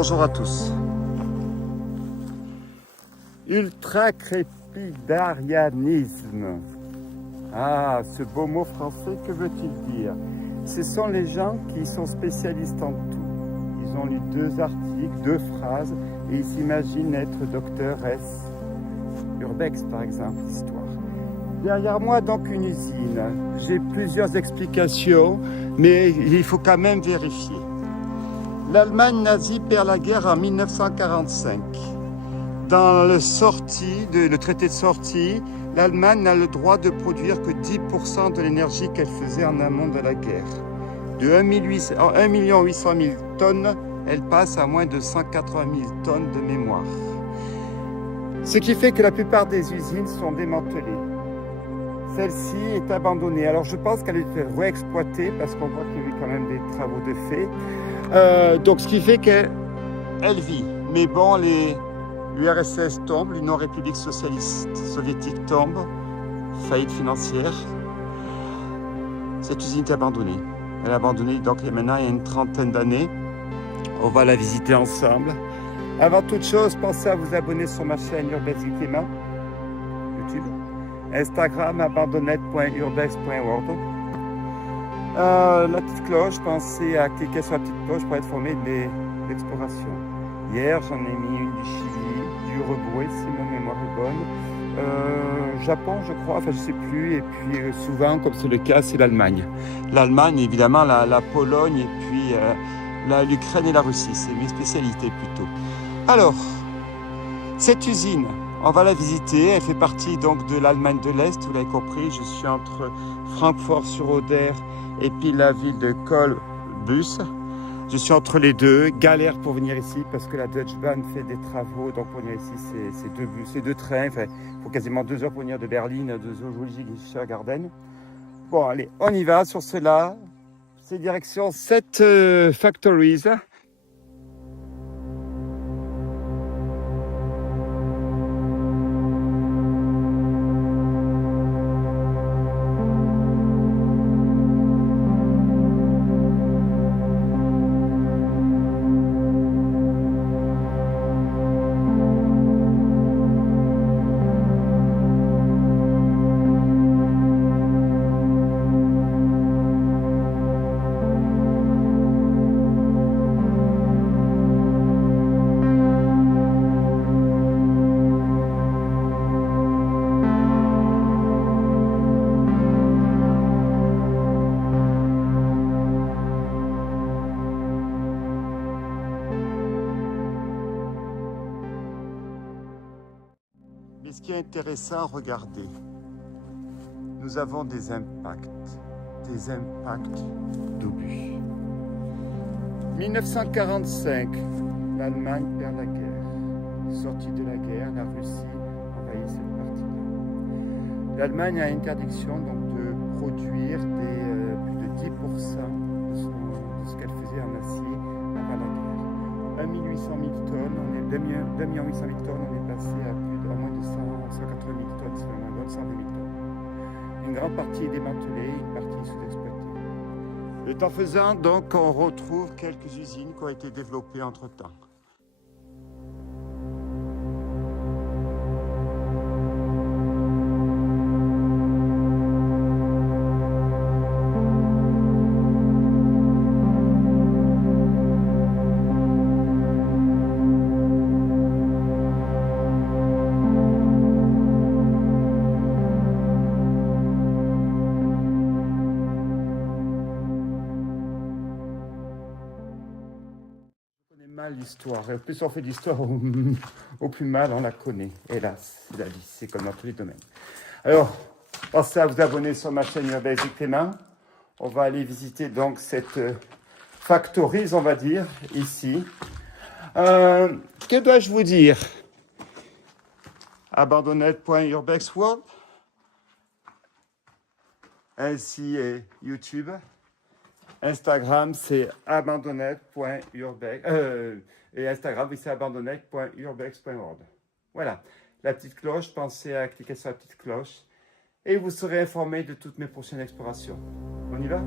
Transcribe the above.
Bonjour à tous. Ultracrépidarianisme. Ah, ce beau mot français, que veut-il dire? Ce sont les gens qui sont spécialistes en tout. Ils ont lu 2 articles, 2 phrases, et ils s'imaginent être docteur S. Urbex, par exemple, histoire. Derrière moi, donc, une usine. J'ai plusieurs explications, mais il faut quand même vérifier. L'Allemagne nazie perd la guerre en 1945. Dans le traité de sortie, l'Allemagne n'a le droit de produire que 10% de l'énergie qu'elle faisait en amont de la guerre. De 1 800 000 tonnes, elle passe à moins de 180 000 tonnes de mémoire. Ce qui fait que la plupart des usines sont démantelées. Celle-ci est abandonnée. Alors je pense qu'elle est réexploitée parce qu'on voit qu'il y a eu quand même des travaux de fait. Donc ce qui fait qu'elle vit. Mais bon, l'URSS tombe, l'Union République Socialiste Soviétique tombe, faillite financière. Cette usine est abandonnée. Elle est abandonnée donc maintenant il y a une trentaine d'années. On va la visiter ensemble. Avant toute chose, pensez à vous abonner sur ma chaîne Urbex Clément, YouTube, Instagram abandonnette.urbex.world. La petite cloche, pensez à cliquer sur la petite cloche pour être informé de l'exploration. Hier, j'en ai mis une du Chili, du Uruguay, si ma mémoire est bonne. Japon, je crois, enfin je sais plus. Et puis souvent, comme c'est le cas, c'est l'Allemagne. L'Allemagne, évidemment, la Pologne et puis l'Ukraine et la Russie. C'est mes spécialités plutôt. Alors, cette usine, on va la visiter. Elle fait partie donc de l'Allemagne de l'Est, vous l'avez compris. Je suis entre Francfort-sur-Oder et puis la ville de Kolbus. Je suis entre les deux, galère pour venir ici parce que la Deutsche Bahn fait des travaux. Donc pour venir ici, c'est 2 trains. Enfin, il faut quasiment 2 heures pour venir de Berlin, de Zoologie-Garden. Bon, allez, on y va sur cela. C'est direction 7 Factories. Mais ce qui est intéressant, regardez, nous avons des impacts d'obus. 1945, l'Allemagne perd la guerre. Sortie de la guerre, la Russie envahit cette partie-là. L'Allemagne a interdiction donc de produire plus de 10% de ce qu'elle faisait en acier avant la guerre. 1 800 000 tonnes, on est 2 800 000 tonnes, on est passé à moins de 180 000 tonnes, c'est vraiment bonne 120 000 tonnes. Une grande partie est démantelée, une partie sous-exploitée. Le temps faisant, donc, on retrouve quelques usines qui ont été développées entre-temps. Mal l'histoire. Et plus on fait d'histoire, au plus mal on la connaît. Hélas, c'est la vie, c'est comme dans tous les domaines. Alors, pensez à vous abonner sur ma chaîne Urbex Clément. On va aller visiter donc cette factories, on va dire, ici. Que dois-je vous dire? Abandonnette.urbexworld. Ainsi est YouTube. Instagram, c'est abandonnette.urbex. Et Instagram, oui, c'est abandonnette.urbex.world. Voilà. La petite cloche, pensez à cliquer sur la petite cloche. Et vous serez informé de toutes mes prochaines explorations. On y va?